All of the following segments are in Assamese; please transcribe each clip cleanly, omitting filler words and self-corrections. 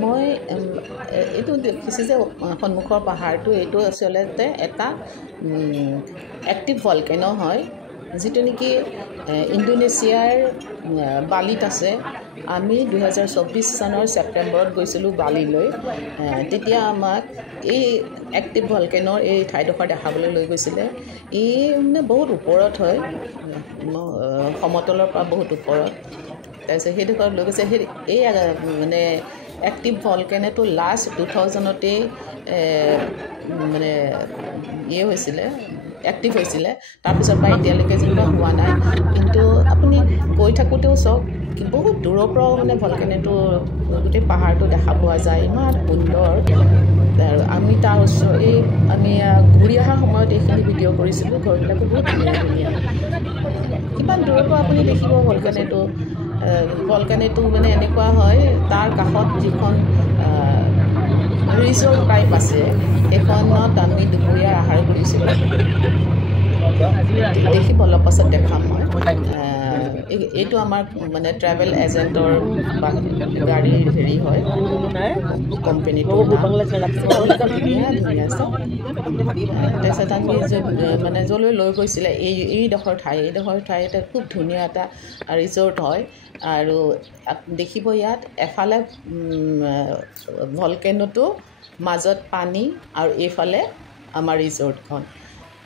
মই এইটো দেখিছোঁ যে সন্মুখৰ পাহাৰটো এইটো আচলতে এটা এক্টিভ ভলকেনো হয়, যিটো নেকি ইণ্ডোনেছিয়াৰ বালিত আছে। আমি 2024 চনৰ ছেপ্টেম্বৰত গৈছিলোঁ বালিলৈ। তেতিয়া আমাক এই এক্টিভ ভলকেনৰ এই ঠাইডোখৰ দেখাবলৈ লৈ গৈছিলে। ই মানে বহুত ওপৰত হয়, সমতলৰ পৰা বহুত ওপৰত। তাৰপিছত সেইডোখৰত লৈ গৈছে। এই মানে এক্টিভ ভলকেনোটো লাষ্ট 2000তেই মানে হৈছিলে, এক্টিভ হৈছিলে। তাৰপিছৰ পৰা এতিয়ালৈকে যেনিবা হোৱা নাই, কিন্তু আপুনি গৈ থাকোঁতেও চাওক বহুত দূৰৰ পৰাও মানে ভলকেনোটো গোটেই পাহাৰটো দেখা পোৱা যায়, ইমান সুন্দৰ। আৰু আমি তাৰ আমি ঘূৰি অহাৰ সময়ত এইখিনি ভিডিঅ' কৰিছিলোঁ। ঘৰবিলাকো বহুত ধুনীয়া ধুনীয়া। কিমান দূৰৰ পৰা আপুনি দেখিব ভলকেনোটো মানে এনেকুৱা হয়, তাৰ কাষত যিখন ৰিজৰ্ট টাইপ আছে, সেইখনত আমি দুপৰীয়াৰ আহাৰ কৰিছিলোঁ। দেখিব অলপ পাছত দেখাম মই। এইটো আমাৰ মানে ট্ৰেভেল এজেণ্টৰ গাড়ীৰ হয়, কোম্পেনীটোৰ নাম। ধুনীয়া ধুনীয়া আছে। তাৰপিছত আমি মানে য'লৈ লৈ গৈছিলে এইডোখৰ ঠাইতে খুব ধুনীয়া এটা ৰিজৰ্ট হয়। আৰু দেখিব ইয়াত এফালে ভলকেনোটো, মাজত পানী, আৰু এইফালে আমাৰ ৰিজৰ্টখন।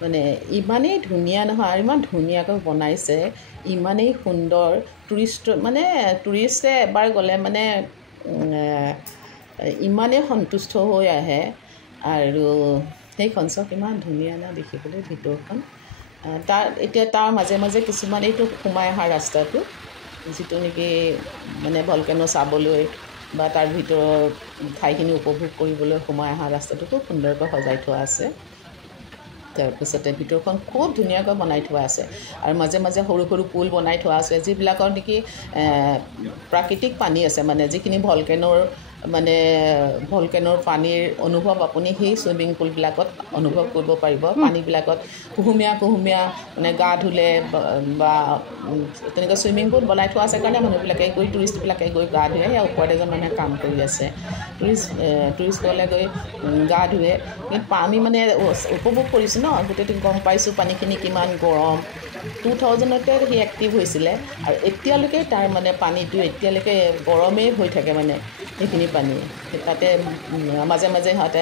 মানে ইমানেই ধুনীয়া নহয়, আৰু ইমান ধুনীয়াকৈ বনাইছে, ইমানেই সুন্দৰ। টুৰিষ্টে এবাৰ গ'লে মানে ইমানেই সন্তুষ্ট হৈ আহে। আৰু সেইখন চাওক ইমান ধুনীয়া না দেখিবলৈ ভিতৰখন। এতিয়া তাৰ মাজে মাজে কিছুমান এইটো সোমাই অহা ৰাস্তাটো, যিটো নেকি মানে ভলকেনো চাবলৈ বা তাৰ ভিতৰৰ ঠাইখিনি উপভোগ কৰিবলৈ সোমাই অহা ৰাস্তাটো খুব সুন্দৰকৈ সজাই থোৱা আছে। তাৰপিছতে ভিতৰখন খুব ধুনীয়াকৈ বনাই থোৱা আছে, আৰু মাজে মাজে সৰু সৰু পুল বনাই থোৱা আছে, যিবিলাকৰ নেকি প্ৰাকৃতিক পানী আছে, মানে যিখিনি ভলকেনোৰ পানীৰ অনুভৱ আপুনি সেই ছুইমিং পুলবিলাকত অনুভৱ কৰিব পাৰিব। পানীবিলাকত কুহুমীয়া মানে গা ধুলে বা তেনেকৈ ছুইমিং পুল বনাই থোৱা আছে কাৰণে টুৰিষ্টবিলাকে গৈ গা ধুৱে। সেয়া ওপৰত এজন মানুহে কাম কৰি আছে, টুৰিষ্টসকলে গৈ গা ধুৱে। কিন্তু আমি মানে উপভোগ কৰিছোঁ ন, গোটেইটো গম পাইছোঁ পানীখিনি কিমান গৰম। 2000তে সি এক্টিভ হৈছিলে, আৰু এতিয়ালৈকে তাৰ মানে পানীটো এতিয়ালৈকে গৰমেই হৈ থাকে। মানে সেইখিনি পানী তাতে মাজে মাজে সিহঁতে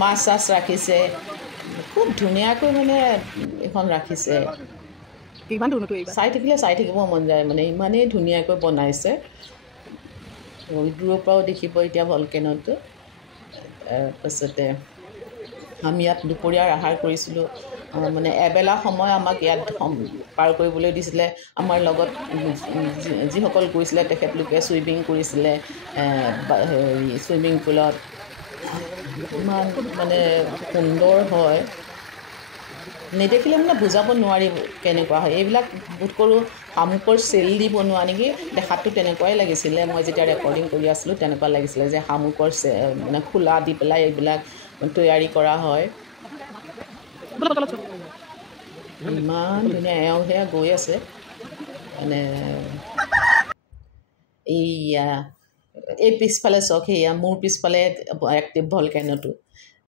মাছ ৰাখিছে, খুব ধুনীয়াকৈ মানে এখন ৰাখিছে। চাই থাকিব মন যায়, মানে ইমানেই ধুনীয়াকৈ বনাইছে। দূৰৰ পৰাও দেখিব এতিয়া ভলকেনোটো। তাৰপাছতে আমি ইয়াত দুপৰীয়াৰ আহাৰ কৰিছিলোঁ। মানে এবেলা সময় আমাক ইয়াত পাৰ কৰিবলৈ দিছিলে। আমাৰ লগত যিসকল গৈছিলে তেখেতলোকে ছুইমিং কৰিছিলে ছুইমিং পুলত। ইমান মানে সুন্দৰ হয়, নেদেখিলে মানে বুজাব নোৱাৰি কেনেকুৱা হয়। এইবিলাক বোধ কৰোঁ শামুকৰ চেল দি বনোৱা নেকি, দেখাতটো তেনেকুৱাই লাগিছিলে। মই যেতিয়া ৰেকৰ্ডিং কৰি আছিলোঁ তেনেকুৱা লাগিছিলে যে শামুকৰ মানে খোলা দি পেলাই এইবিলাক তৈয়াৰী কৰা হয়। ইমান ধুনীয়া। সেয়া গৈ আছে, মানে এই পিছফালে চাওক, সেয়া মোৰ পিছফালে এক্টিভ ভলকেনোটো।